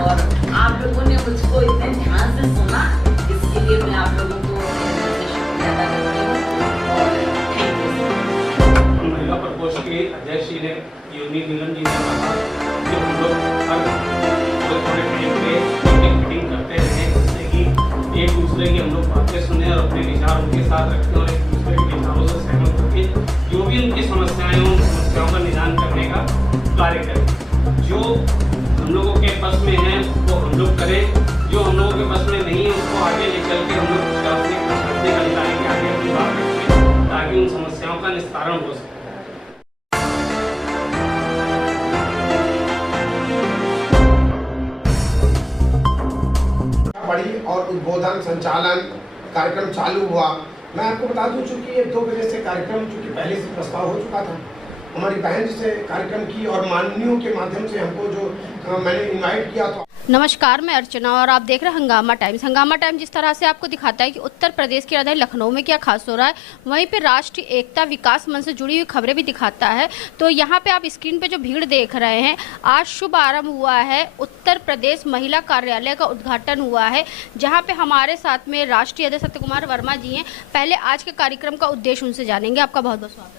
और आप लोगों ने मुझको इतने ध्यान से सुना, इसके लिए मैं आप लोगों को शुक्रिया अदा करती हूँ और थैंक यू। महिला प्रकोष्ठ के अध्यक्ष जी ने योगिनी नीलम जी ने कहा कि हम लोग हर थोड़े टाइम पे मीटिंग करते रहें, जिससे कि एक दूसरे की हम लोग बातें सुने और अपने विचार उनके साथ रखें और एक दूसरे के विचारों से सहमत होकर जो भी उनकी समस्याएं हों उन समस्याओं का निदान करने का कार्य करें। जो हम लोगों के बस में है वो हम लोग करें, जो हम लोगों के बस में नहीं है उसको आगे ले चल के हम लोग उसका अपने निकालने के आगे अपनी बात रखें ताकि उन समस्याओं का निस्तारण हो सके। पड़ी और उद्बोधन संचालन कार्यक्रम चालू हुआ। मैं आपको बता दूं, चूंकि ये 2 बजे से कार्यक्रम चूंकि पहले से प्रस्ताव हो चुका था, हमारी बहन से कार्यक्रम की और माननीयों के माध्यम से हमको जो मैंने इनवाइट किया था। नमस्कार, मैं अर्चना और आप देख रहे हैं हंगामा टाइम्स। हंगामा टाइम्स जिस तरह से आपको दिखाता है कि उत्तर प्रदेश की राजधानी लखनऊ में क्या खास हो रहा है, वहीं पे राष्ट्रीय एकता विकास मंच से जुड़ी हुई खबरें भी दिखाता है। तो यहाँ पे आप स्क्रीन पे जो भीड़ देख रहे हैं, आज शुभ आरंभ हुआ है उत्तर प्रदेश महिला कार्यालय का उद्घाटन हुआ है, जहाँ पे हमारे साथ में राष्ट्रीय अध्यक्ष सत्य कुमार वर्मा जी हैं। पहले आज के कार्यक्रम का उद्देश्य उनसे जानेंगे। आपका बहुत बहुत स्वागत है।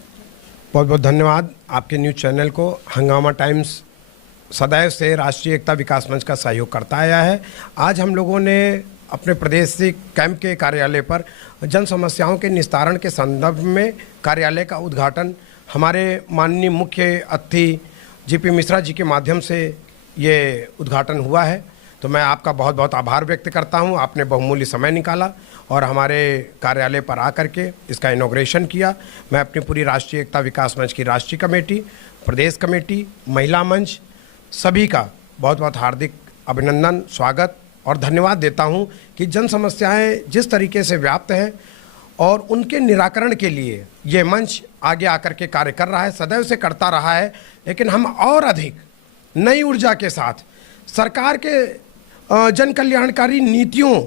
बहुत बहुत धन्यवाद आपके न्यूज़ चैनल को। हंगामा टाइम्स सदैव से राष्ट्रीय एकता विकास मंच का सहयोग करता आया है। आज हम लोगों ने अपने प्रदेश कैंप के कार्यालय पर जन समस्याओं के निस्तारण के संदर्भ में कार्यालय का उद्घाटन हमारे माननीय मुख्य अतिथि जीपी मिश्रा जी के माध्यम से ये उद्घाटन हुआ है। तो मैं आपका बहुत बहुत आभार व्यक्त करता हूं। आपने बहुमूल्य समय निकाला और हमारे कार्यालय पर आकर के इसका इनॉग्रेशन किया। मैं अपनी पूरी राष्ट्रीय एकता विकास मंच की राष्ट्रीय कमेटी, प्रदेश कमेटी, महिला मंच सभी का बहुत बहुत हार्दिक अभिनंदन, स्वागत और धन्यवाद देता हूं कि जन समस्याएं जिस तरीके से व्याप्त हैं और उनके निराकरण के लिए ये मंच आगे आकर के कार्य कर रहा है, सदैव से करता रहा है। लेकिन हम और अधिक नई ऊर्जा के साथ सरकार के जन कल्याणकारी नीतियों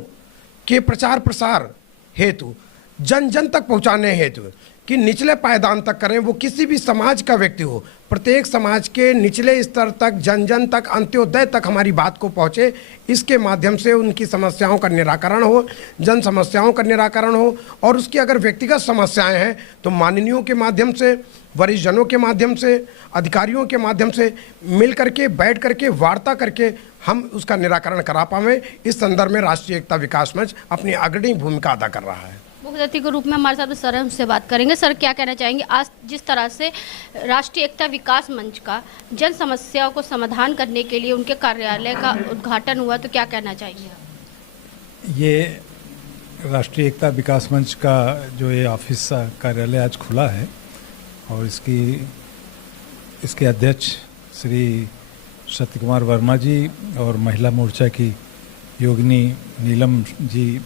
के प्रचार प्रसार हेतु, जन जन तक पहुंचाने हेतु कि निचले पायदान तक करें, वो किसी भी समाज का व्यक्ति हो, प्रत्येक समाज के निचले स्तर तक, जन जन तक, अंत्योदय तक हमारी बात को पहुँचे। इसके माध्यम से उनकी समस्याओं का निराकरण हो, जन समस्याओं का निराकरण हो और उसकी अगर व्यक्तिगत समस्याएं हैं तो माननीयों के माध्यम से, वरिष्ठ जनों के माध्यम से, अधिकारियों के माध्यम से मिल करके, बैठ करके, वार्ता करके हम उसका निराकरण करा पाएं। इस संदर्भ में राष्ट्रीय एकता विकास मंच अपनी अग्रणी भूमिका अदा कर रहा है। मुख्य अतिथि के रूप में हमारे साथ सर हमसे बात करेंगे। सर, क्या कहना चाहेंगे आज जिस तरह से राष्ट्रीय एकता विकास मंच का जन समस्याओं को समाधान करने के लिए उनके कार्यालय का उद्घाटन हुआ, तो क्या कहना चाहेंगे आप? ये राष्ट्रीय एकता विकास मंच का जो ये ऑफिस कार्यालय आज खुला है और इसके अध्यक्ष श्री सत्य कुमार वर्मा जी और महिला मोर्चा की योगिनी नीलम जी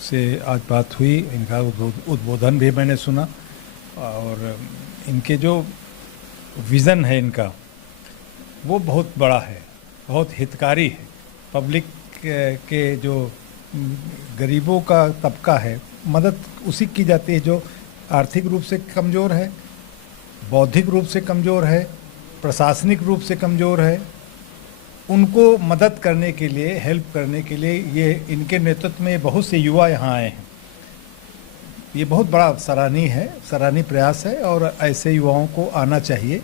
से आज बात हुई। इनका उद्बोधन भी मैंने सुना और इनके जो विज़न है इनका वो बहुत बड़ा है, बहुत हितकारी है। पब्लिक के जो गरीबों का तबका है, मदद उसी की जाती है जो आर्थिक रूप से कमज़ोर है, बौद्धिक रूप से कमज़ोर है, प्रशासनिक रूप से कमज़ोर है। उनको मदद करने के लिए, हेल्प करने के लिए ये इनके नेतृत्व में बहुत से युवा यहाँ आए हैं। ये बहुत बड़ा सराहनीय प्रयास है और ऐसे युवाओं को आना चाहिए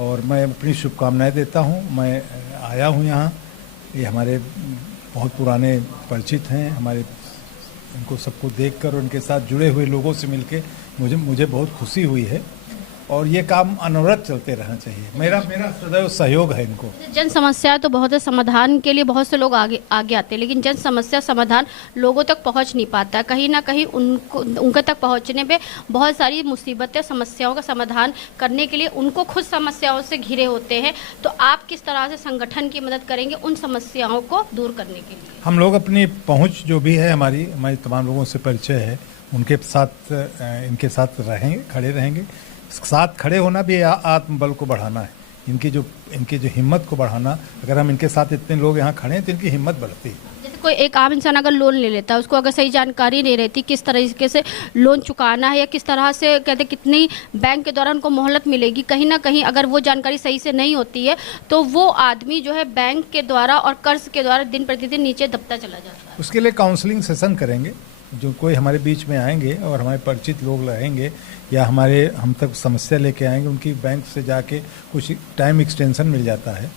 और मैं अपनी शुभकामनाएं देता हूँ। मैं आया हूँ यहाँ, ये हमारे बहुत पुराने परिचित हैं, हमारे इनको सबको देखकर और उनके साथ जुड़े हुए लोगों से मिलके मुझे बहुत खुशी हुई है और ये काम अनवरत चलते रहना चाहिए। मेरा सदैव सहयोग है इनको। जन समस्या तो बहुत है, समाधान के लिए बहुत से लोग आगे आते हैं, लेकिन जन समस्या समाधान लोगों तक पहुंच नहीं पाता। कहीं ना कहीं उनके तक पहुंचने पे बहुत सारी मुसीबतें, समस्याओं का समाधान करने के लिए उनको खुद समस्याओं से घिरे होते हैं। तो आप किस तरह से संगठन की मदद करेंगे उन समस्याओं को दूर करने के लिए? हम लोग अपनी पहुँच जो भी है हमारी तमाम लोगों से परिचय है, उनके साथ इनके साथ खड़े रहेंगे। साथ खड़े होना भी आत्मबल को बढ़ाना है, इनकी जो हिम्मत को बढ़ाना। अगर हम इनके साथ इतने लोग यहाँ खड़े हैं तो इनकी हिम्मत बढ़ती है। जैसे कोई एक आम इंसान अगर लोन ले लेता है, उसको अगर सही जानकारी नहीं रहती किस तरीके से लोन चुकाना है या किस तरह से कहते कितनी बैंक के द्वारा उनको मोहलत मिलेगी, कहीं ना कहीं अगर वो जानकारी सही से नहीं होती है तो वो आदमी जो है बैंक के द्वारा और कर्ज के द्वारा दिन प्रतिदिन नीचे दबता चला जाता है। उसके लिए काउंसलिंग सेशन करेंगे, जो कोई हमारे बीच में आएंगे और हमारे परिचित लोग रहेंगे या हम तक समस्या लेके आएंगे, उनकी बैंक से जाके कुछ टाइम एक्सटेंशन मिल जाता है।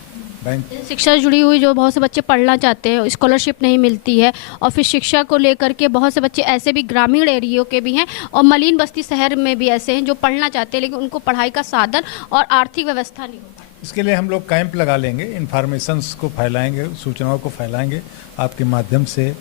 बैंक शिक्षा से जुड़ी हुई जो बहुत से बच्चे पढ़ना चाहते हैं, स्कॉलरशिप नहीं मिलती है, और फिर शिक्षा को लेकर के बहुत से बच्चे ऐसे भी ग्रामीण एरियो के भी हैं और मलिन बस्ती शहर में भी ऐसे हैं जो पढ़ना चाहते हैं लेकिन उनको पढ़ाई का साधन और आर्थिक व्यवस्था नहीं हो पाती। इसके लिए हम लोग कैंप लगा लेंगे, इन्फॉर्मेशंस को फैलाएंगे, सूचनाओं को फैलाएंगे आपके माध्यम से,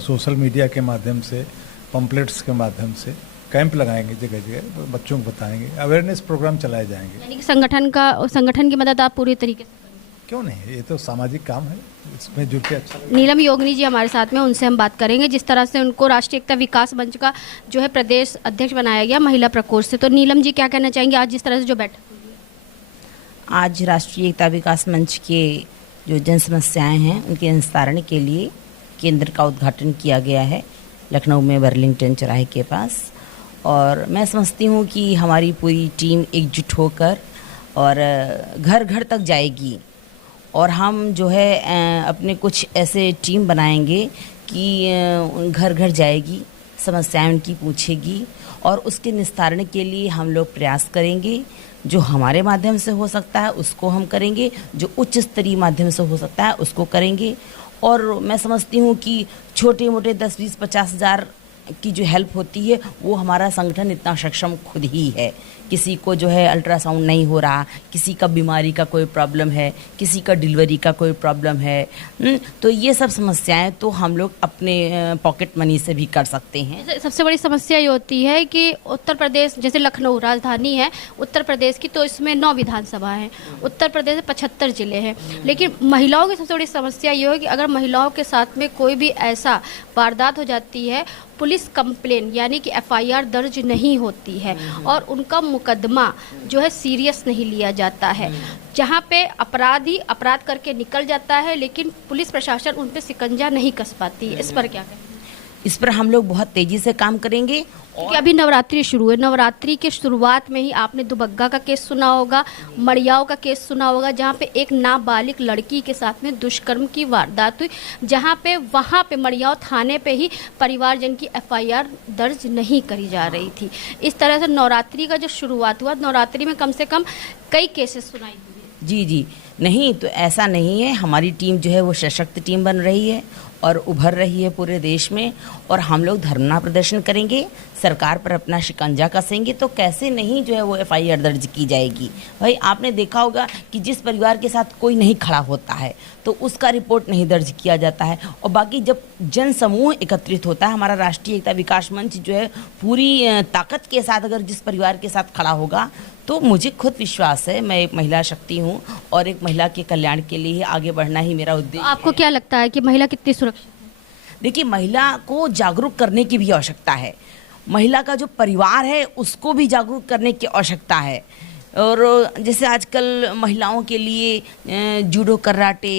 सोशल मीडिया के माध्यम से, पम्पलेट्स के माध्यम से कैंप लगाएंगे, जगह जगह बच्चों को बताएंगे, अवेयरनेस प्रोग्राम चलाए जाएंगे। यानी कि संगठन की मदद आप पूरी तरीके से, क्यों नहीं, ये तो सामाजिक काम है, इसमें जुड़ के अच्छा। नीलम योगिनी जी हमारे साथ में, उनसे हम बात करेंगे जिस तरह से उनको राष्ट्रीय एकता विकास मंच का जो है प्रदेश अध्यक्ष बनाया गया महिला प्रकोष्ठ से। तो नीलम जी क्या कहना चाहेंगे आज जिस तरह से जो बैठक हुई है? आज राष्ट्रीय एकता विकास मंच के जो जन समस्याएं हैं उनके निस्तारण के लिए केंद्र का उद्घाटन किया गया है लखनऊ में बर्लिंगटन चौराहे के पास। और मैं समझती हूँ कि हमारी पूरी टीम एकजुट होकर और घर घर तक जाएगी और हम जो है अपने कुछ ऐसे टीम बनाएंगे कि घर घर जाएगी, समस्याएं उनकी पूछेगी और उसके निस्तारण के लिए हम लोग प्रयास करेंगे। जो हमारे माध्यम से हो सकता है उसको हम करेंगे, जो उच्च स्तरीय माध्यम से हो सकता है उसको करेंगे। और मैं समझती हूँ कि छोटे मोटे 10, 20, 50 हज़ार की जो हेल्प होती है वो हमारा संगठन इतना सक्षम खुद ही है। किसी को जो है अल्ट्रासाउंड नहीं हो रहा, किसी का बीमारी का कोई प्रॉब्लम है, किसी का डिलीवरी का कोई प्रॉब्लम है, तो ये सब समस्याएं तो हम लोग अपने पॉकेट मनी से भी कर सकते हैं। सबसे बड़ी समस्या ये होती है कि उत्तर प्रदेश जैसे लखनऊ राजधानी है उत्तर प्रदेश की, तो इसमें 9 विधानसभा हैं, उत्तर प्रदेश में 75 जिले हैं, लेकिन महिलाओं की सबसे बड़ी समस्या ये है कि अगर महिलाओं के साथ में कोई भी ऐसा वारदात हो जाती है, पुलिस कंप्लेन यानी कि FIR दर्ज नहीं होती है और उनका मुकदमा जो है सीरियस नहीं लिया जाता है। जहाँ पे अपराधी अपराध करके निकल जाता है लेकिन पुलिस प्रशासन उन पे शिकंजा नहीं कस पाती है। इस पर क्या कहें? इस पर हम लोग बहुत तेजी से काम करेंगे। क्योंकि अभी नवरात्रि शुरू है, नवरात्रि के शुरुआत में ही आपने दुबग्गा का केस सुना होगा, मड़ियाओं का केस सुना होगा, जहाँ पे एक नाबालिग लड़की के साथ में दुष्कर्म की वारदात हुई, जहाँ पे वहाँ पे मड़ियाओं थाने पे ही परिवारजन की FIR दर्ज नहीं करी जा रही थी। इस तरह से नवरात्रि का जो शुरुआत हुआ, नवरात्रि में कम से कम कई केसेस सुनाई दिए। जी नहीं, तो ऐसा नहीं है। हमारी टीम जो है वो सशक्त टीम बन रही है और उभर रही है पूरे देश में। और हम लोग धरना प्रदर्शन करेंगे, सरकार पर अपना शिकंजा कसेंगे, तो कैसे नहीं जो है वो FIR दर्ज की जाएगी। भाई आपने देखा होगा कि जिस परिवार के साथ कोई नहीं खड़ा होता है तो उसका रिपोर्ट नहीं दर्ज किया जाता है। और बाकी जब जन समूह एकत्रित होता है, हमारा राष्ट्रीय एकता विकास मंच जो है पूरी ताकत के साथ अगर जिस परिवार के साथ खड़ा होगा, तो मुझे खुद विश्वास है, मैं एक महिला शक्ति हूँ और एक महिला के कल्याण के लिए आगे बढ़ना ही मेरा उद्देश्य। आपको क्या लगता है कि महिला कितनी सुरक्षित है? देखिए, महिला को जागरूक करने की भी आवश्यकता है। महिला का जो परिवार है उसको भी जागरूक करने की आवश्यकता है। और जैसे आजकल महिलाओं के लिए जूडो कराटे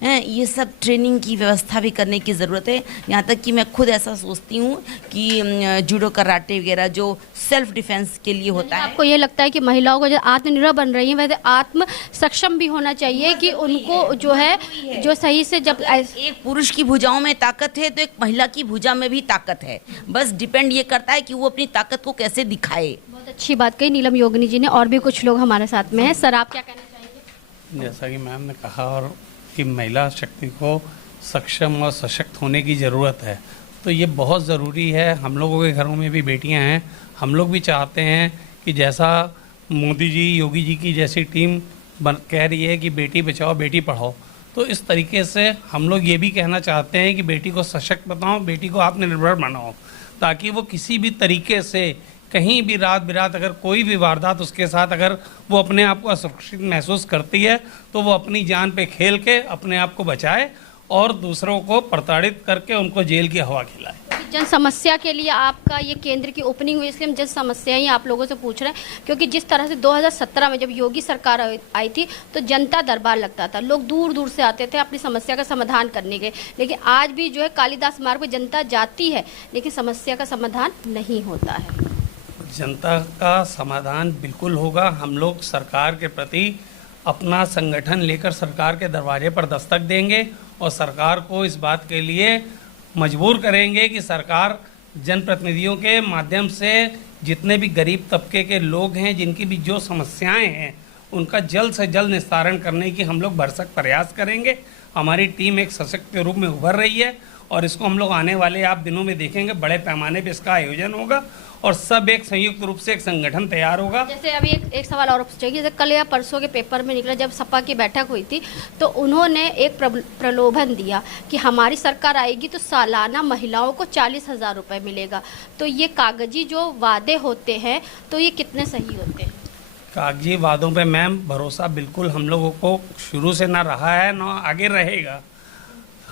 ये सब ट्रेनिंग की व्यवस्था भी करने की ज़रूरत है। यहाँ तक कि मैं खुद ऐसा सोचती हूँ कि जूडो कराटे वगैरह जो सेल्फ डिफेंस के लिए होता है। आपको ये लगता है कि महिलाओं को जो आत्मनिर्भर बन रही हैं वैसे आत्म सक्षम भी होना चाहिए कि उनको जो है जो सही से जब एक पुरुष की भुजाओं में ताकत है तो एक महिला की भुजा में भी ताकत है। बस डिपेंड ये करता है कि वो अपनी ताकत को कैसे दिखाए। बहुत अच्छी बात कही नीलम योगिनी जी ने। और भी कुछ लोग हमारे साथ में हैं। सर, आप क्या कहना चाहेंगे? जैसा कि मैम ने कहा और कि महिला शक्ति को सक्षम और सशक्त होने की ज़रूरत है, तो ये बहुत ज़रूरी है। हम लोगों के घरों में भी बेटियां हैं, हम लोग भी चाहते हैं कि जैसा मोदी जी, योगी जी की जैसी टीम कह रही है कि बेटी बचाओ बेटी पढ़ाओ, तो इस तरीके से हम लोग ये भी कहना चाहते हैं कि बेटी को सशक्त बनाओ, बेटी को आत्मनिर्भर बनाओ, ताकि वो किसी भी तरीके से कहीं भी रात बिरात अगर कोई भी वारदात उसके साथ अगर वो अपने आप को असुरक्षित महसूस करती है तो वो अपनी जान पे खेल के अपने आप को बचाए और दूसरों को प्रताड़ित करके उनको जेल की हवा खिलाए। जन समस्या के लिए आपका ये केंद्र की ओपनिंग हुई, इसलिए हम जन समस्या ही आप लोगों से पूछ रहे हैं, क्योंकि जिस तरह से 2017 में जब योगी सरकार आई थी तो जनता दरबार लगता था, लोग दूर दूर से आते थे अपनी समस्या का समाधान करने के। लेकिन आज भी जो है कालिदास मार्ग पर जनता जाती है लेकिन समस्या का समाधान नहीं होता है। जनता का समाधान बिल्कुल होगा। हम लोग सरकार के प्रति अपना संगठन लेकर सरकार के दरवाजे पर दस्तक देंगे और सरकार को इस बात के लिए मजबूर करेंगे कि सरकार जनप्रतिनिधियों के माध्यम से जितने भी गरीब तबके के लोग हैं, जिनकी भी जो समस्याएं हैं, उनका जल्द से जल्द निस्तारण करने की हम लोग भरसक प्रयास करेंगे। हमारी टीम एक सशक्त रूप में उभर रही है और इसको हम लोग आने वाले आप दिनों में देखेंगे, बड़े पैमाने पे इसका आयोजन होगा और सब एक संयुक्त रूप से एक संगठन तैयार होगा। जैसे अभी एक सवाल और पूछेगी, जैसे कल या परसों के पेपर में निकला, जब सपा की बैठक हुई थी तो उन्होंने एक प्रलोभन दिया कि हमारी सरकार आएगी तो सालाना महिलाओं को 40,000 रुपये मिलेगा। तो ये कागजी जो वादे होते हैं तो ये कितने सही होते हैं? कागजी वादों पे मैम भरोसा बिल्कुल हम लोगों को शुरू से ना रहा है ना आगे रहेगा।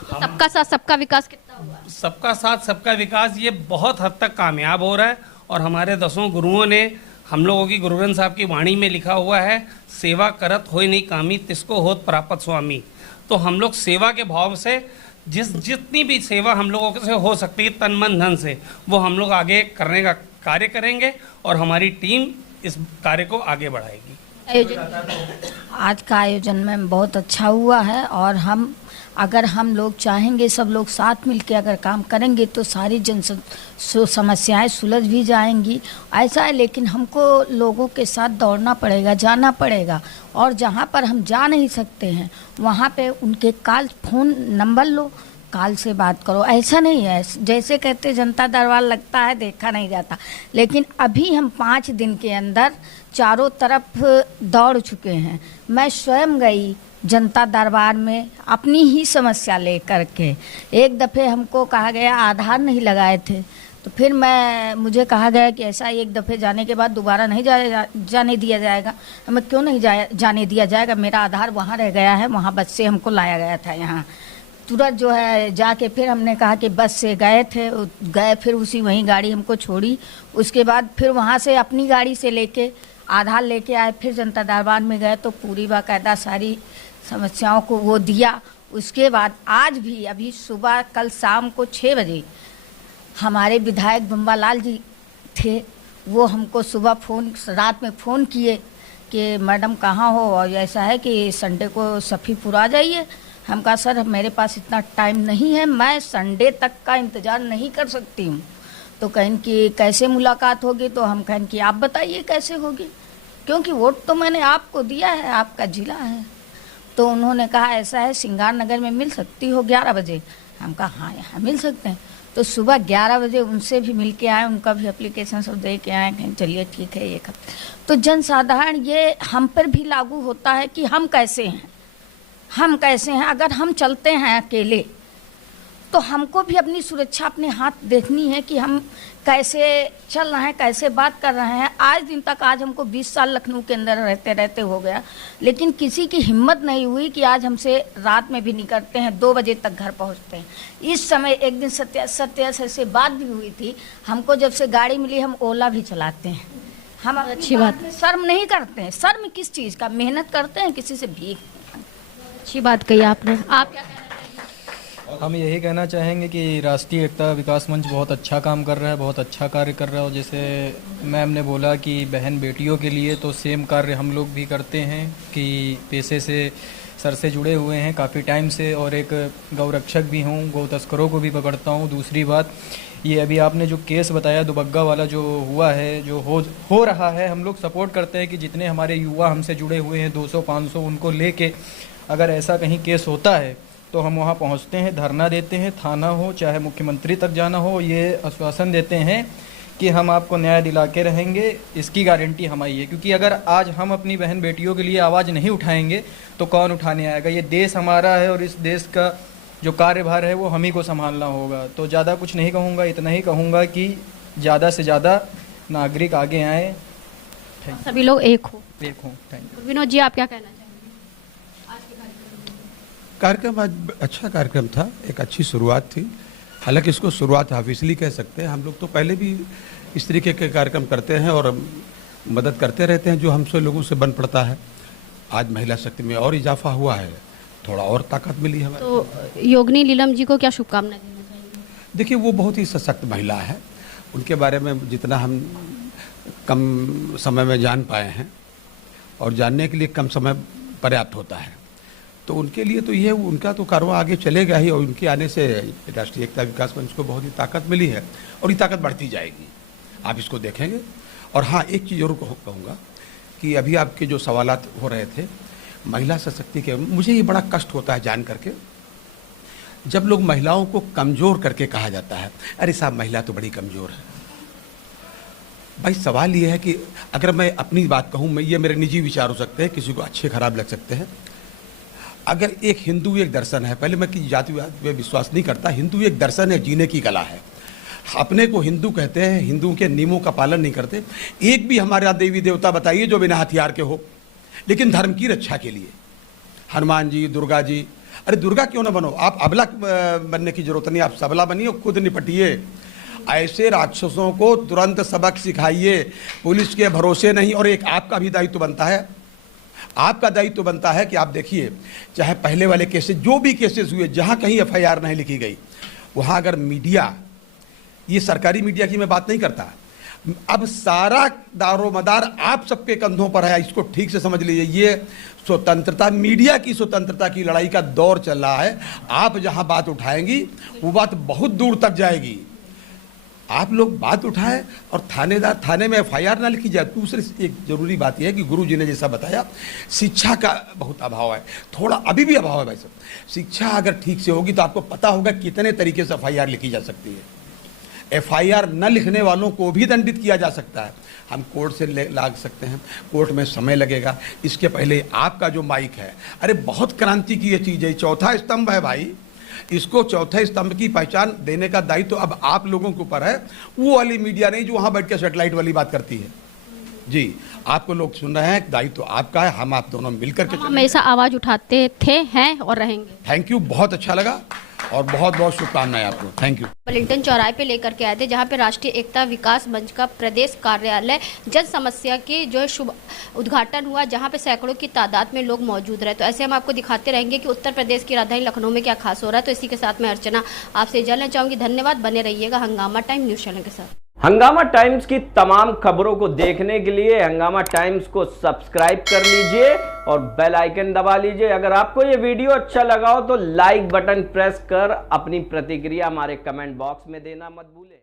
तो सबका साथ सबका विकास कितना हुआ? सबका साथ सबका विकास ये बहुत हद तक कामयाब हो रहा है और हमारे 10 गुरुओं ने हम लोगों की गुरु ग्रंथ साहब की वाणी में लिखा हुआ है, सेवा करत होय नहीं कामी तिसको होत प्राप्त स्वामी। तो हम लोग सेवा के भाव से जितनी भी सेवा हम लोगों से हो सकती है तन मन धन से, वो हम लोग आगे करने का कार्य करेंगे और हमारी टीम इस कार्य को आगे बढ़ाएगी। आज का आयोजन में बहुत अच्छा हुआ है और अगर हम लोग चाहेंगे, सब लोग साथ मिलकर अगर काम करेंगे तो सारी समस्याएं सुलझ भी जाएंगी। ऐसा है, लेकिन हमको लोगों के साथ दौड़ना पड़ेगा, जाना पड़ेगा और जहां पर हम जा नहीं सकते हैं वहां पे उनके फोन नंबर लो, काल से बात करो। ऐसा नहीं है जैसे कहते जनता दरबार लगता है देखा नहीं जाता, लेकिन अभी हम 5 दिन के अंदर चारों तरफ दौड़ चुके हैं। मैं स्वयं गई जनता दरबार में अपनी ही समस्या लेकर के। एक दफ़े हमको कहा गया आधार नहीं लगाए थे, तो फिर मुझे कहा गया कि ऐसा एक दफ़े जाने के बाद दोबारा नहीं जाने दिया जाएगा। हमें क्यों नहीं जाने दिया जाएगा? मेरा आधार वहाँ रह गया है, वहाँ बस से हमको लाया गया था। यहाँ तुरंत जो है जाके फिर हमने कहा कि बस से गए, फिर उसी वहीं गाड़ी हमको छोड़ी। उसके बाद फिर वहाँ से अपनी गाड़ी से लेके आधार लेके आए, फिर जनता दरबार में गए तो पूरी बाकायदा सारी समस्याओं को वो दिया। उसके बाद आज भी अभी सुबह कल शाम को 6 बजे हमारे विधायक बम्बालाल जी थे, वो हमको सुबह रात में फ़ोन किए कि मैडम कहाँ हो, और ऐसा है कि संडे को सफ़ीपुर आ जाइए। हम कहा सर मेरे पास इतना टाइम नहीं है, मैं संडे तक का इंतज़ार नहीं कर सकती हूँ। तो कहें कि कैसे मुलाकात होगी? तो हम कहें कि आप बताइए कैसे होगी, क्योंकि वोट तो मैंने आपको दिया है, आपका जिला है। तो उन्होंने कहा ऐसा है सिंगार नगर में मिल सकती हो 11 बजे। हम कहा हाँ यहाँ मिल सकते हैं। तो सुबह 11 बजे उनसे भी मिल के आए, उनका भी एप्लीकेशन सब दे के आए, कहें चलिए ठीक है। एक हफ्ते तो जनसाधारण ये हम पर भी लागू होता है कि हम कैसे हैं। अगर हम चलते हैं अकेले तो हमको भी अपनी सुरक्षा अपने हाथ देखनी है कि हम कैसे चल रहे हैं, कैसे बात कर रहे हैं। आज हमको 20 साल लखनऊ के अंदर रहते रहते हो गया, लेकिन किसी की हिम्मत नहीं हुई कि आज हमसे रात में भी निकलते हैं, 2 बजे तक घर पहुंचते हैं। इस समय एक दिन सत्या से बात भी हुई थी, हमको जब से गाड़ी मिली हम ओला भी चलाते हैं। हम अच्छी बात, शर्म नहीं करते हैं। शर्म किस चीज़ का? मेहनत करते हैं, किसी से भीख। अच्छी बात कही आपने। आप क्या? हम यही कहना चाहेंगे कि राष्ट्रीय एकता विकास मंच बहुत अच्छा काम कर रहा है, बहुत अच्छा कार्य कर रहा है। और जैसे मैम ने बोला कि बहन बेटियों के लिए, तो सेम कार्य हम लोग भी करते हैं कि पेशे से सर से जुड़े हुए हैं काफ़ी टाइम से, और एक गौ रक्षक भी हूँ, गौ तस्करों को भी पकड़ता हूँ। दूसरी बात ये अभी आपने जो केस बताया दुबग्गा वाला जो हुआ है, जो हो रहा है, हम लोग सपोर्ट करते हैं कि जितने हमारे युवा हमसे जुड़े हुए हैं 200-500 उनको लेके अगर ऐसा कहीं केस होता है तो हम वहाँ पहुँचते हैं, धरना देते हैं, थाना हो चाहे मुख्यमंत्री तक जाना हो, ये आश्वासन देते हैं कि हम आपको न्याय दिला के रहेंगे। इसकी गारंटी हमारी है, क्योंकि अगर आज हम अपनी बहन बेटियों के लिए आवाज़ नहीं उठाएंगे तो कौन उठाने आएगा? ये देश हमारा है और इस देश का जो कार्यभार है वो हम ही को संभालना होगा। तो ज़्यादा कुछ नहीं कहूँगा, इतना ही कहूँगा कि ज़्यादा से ज़्यादा नागरिक आगे आएँ, सभी लोग एक हो। Thank you. विनोद जी आप क्या कहना चाहेंगे? कार्यक्रम आज अच्छा कार्यक्रम था, एक अच्छी शुरुआत थी। हालांकि इसको शुरुआत ऑफिशियली कह सकते हैं, हम लोग तो पहले भी इस तरीके के कार्यक्रम करते हैं और मदद करते रहते हैं जो हमसे लोगों से बन पड़ता है। आज महिला शक्ति में और इजाफा हुआ है, थोड़ा और ताकत मिली है। तो योगिनी नीलम जी को क्या शुभकामनाएं देना चाहेंगे? देखिए, वो बहुत ही सशक्त महिला है, उनके बारे में जितना हम कम समय में जान पाए हैं, और जानने के लिए कम समय पर्याप्त होता है, तो उनके लिए तो ये उनका तो कारवां आगे चलेगा ही, और उनके आने से राष्ट्रीय एकता विकास मंच को बहुत ही ताकत मिली है और ये ताकत बढ़ती जाएगी, आप इसको देखेंगे। और हाँ, एक चीज़ जरूर कहूँगा कि अभी आपके जो सवालात हो रहे थे महिला सशक्तिकरण, मुझे ये बड़ा कष्ट होता है जान करके जब लोग महिलाओं को कमज़ोर करके कहा जाता है, अरे साहब महिला तो बड़ी कमज़ोर है। भाई सवाल ये है कि अगर मैं अपनी बात कहूँ, मैं ये मेरे निजी विचार हो सकते हैं, किसी को अच्छे खराब लग सकते हैं। अगर एक हिंदू एक दर्शन है, पहले मैं किसी जातिवाद में विश्वास नहीं करता, हिंदू एक दर्शन है, जीने की कला है। अपने को हिंदू कहते हैं, हिंदू के नियमों का पालन नहीं करते। एक भी हमारे यहाँ देवी देवता बताइए जो बिना हथियार के हो, लेकिन धर्म की रक्षा के लिए। हनुमान जी, दुर्गा जी, अरे दुर्गा क्यों ना बनो, आप अबला बनने की जरूरत नहीं, आप सबला बनिए, खुद निपटिए। ऐसे राक्षसों को तुरंत सबक सिखाइए, पुलिस के भरोसे नहीं। और एक आपका भी दायित्व बनता है, आपका दायित्व बनता है कि आप देखिए, चाहे पहले वाले केसेस, जो भी केसेस हुए, जहाँ कहीं FIR नहीं लिखी गई, वहाँ अगर मीडिया, ये सरकारी मीडिया की मैं बात नहीं करता, अब सारा दारोमदार आप सबके कंधों पर है, इसको ठीक से समझ लीजिए। ये स्वतंत्रता, मीडिया की स्वतंत्रता की लड़ाई का दौर चल रहा है। आप जहां बात उठाएंगी वो बात बहुत दूर तक जाएगी। आप लोग बात उठाएं और थाने में FIR ना लिखी जाए। दूसरी एक जरूरी बात यह है कि गुरु जी ने जैसा बताया, शिक्षा का बहुत अभाव है, थोड़ा अभी भी अभाव है भाई साहब। शिक्षा अगर ठीक से होगी तो आपको पता होगा कितने तरीके से FIR लिखी जा सकती है। FIR न लिखने वालों को भी दंडित किया जा सकता है। हम कोर्ट से लाग सकते हैं, कोर्ट में समय लगेगा। इसके पहले आपका जो माइक है, अरे बहुत क्रांति की ये चीज़ है, चौथा स्तंभ है भाई, इसको चौथे स्तंभ की पहचान देने का दायित्व तो अब आप लोगों के ऊपर है। वो वाली मीडिया नहीं जो वहाँ बैठ के सेटेलाइट वाली बात करती है। जी, आपको लोग सुन रहे हैं, दायित्व आपका है, हम आप दोनों मिलकर के हमेशा आवाज़ उठाते थे, हैं और रहेंगे। थैंक यू, बहुत अच्छा लगा और बहुत बहुत शुभकामनाएं आपको। Thank you. वेलिंगटन चौराहे पे लेकर के आए थे, जहाँ पे राष्ट्रीय एकता विकास मंच का प्रदेश कार्यालय जन समस्या के जो है शुभ उद्घाटन हुआ, जहाँ पे सैकड़ों की तादाद में लोग मौजूद रहे। तो ऐसे हम आपको दिखाते रहेंगे कि उत्तर प्रदेश की राजधानी लखनऊ में क्या खास हो रहा है। तो इसी के साथ मैं अर्चना आपसे जानना चाहूँगी। धन्यवाद, बने रहिएगा हंगामा टाइम न्यूज़ चैनल के साथ। हंगामा टाइम्स की तमाम खबरों को देखने के लिए हंगामा टाइम्स को सब्सक्राइब कर लीजिए और बेल आइकन दबा लीजिए। अगर आपको ये वीडियो अच्छा लगा हो तो लाइक बटन प्रेस कर अपनी प्रतिक्रिया हमारे कमेंट बॉक्स में देना मत भूलें।